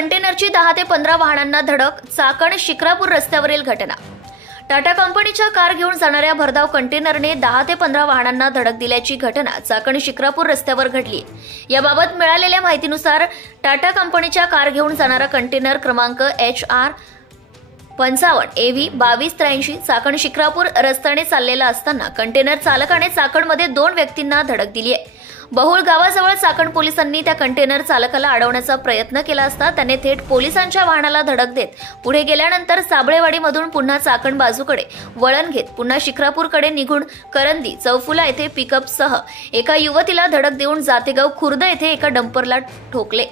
कंटेनरची 10 ते 15 वाहनांना धडक, चाकण शिक्रापूर रस्त्यावरील घटना। टाटा कंपनीच्या कार घेऊन जाणाऱ्या भरधाव कंटेनरने 10 ते 15 वाहनांना धडक दिल्याची घटना चाकण शिक्रापूर रस्त्यावर घडली। याबाबत मिळालेल्या माहितीनुसार टाटा कंपनीच्या कार घेऊन जाणारा कंटेनर क्रमांक HR 55 AV 2283 चाकण शिक्रापूर रस्त्याने चाललेला असताना कंटेनर चालकाने चाकणमध्ये 2 व्यक्तींना धडक दिली आहे। बहुळ गावाजवळ चाकण पोलिसांनी त्या कंटेनर चालकाला अडवण्याचा प्रयत्न केला असता त्याने थेट पोलिसांच्या वाहनाला धडक देत पुढे गेल्यानंतर साबळेवाडीमधून पुन्हा चाकण बाजूकडे वळण घेत पुन्हा शिक्रापूरकडे निघून करंदी चौफुला येथे पिकअपसह एका युवतीला धडक देऊन जातेगाव खुर्द येथे एका डंपरला ठोकले।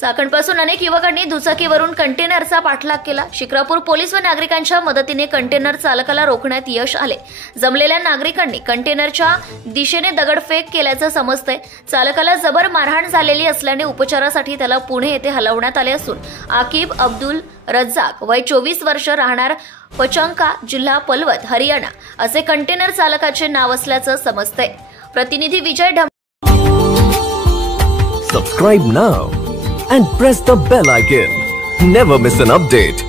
चाकणपासून अनेक युवकांनी दुचाकीवरून कंटेनरचा पाठलाग केला। शिक्रापूर पोलीस व नागरिकांच्या मदतीने कंटेनर चालकाला रोखण्यात यश आले। जमलेल्या नागरिकांनी कंटेनरच्या दिशेने दगडफेक केल्याचं समजतंय। चालकाला जबर मारहाण झालेली असल्याने उपचारासाठी त्याला पुणे येथे हलवण्यात आले असून आकिब अब्दुल रज्जाक वय 24 वर्ष राहणार पचंका जिल्हा पलवत हरियाणा असे कंटेनर चालकाचे नाव असल्याचं समजतंय। प्रतिनिधी विजय Subscribe now and press the bell icon. Never miss an update.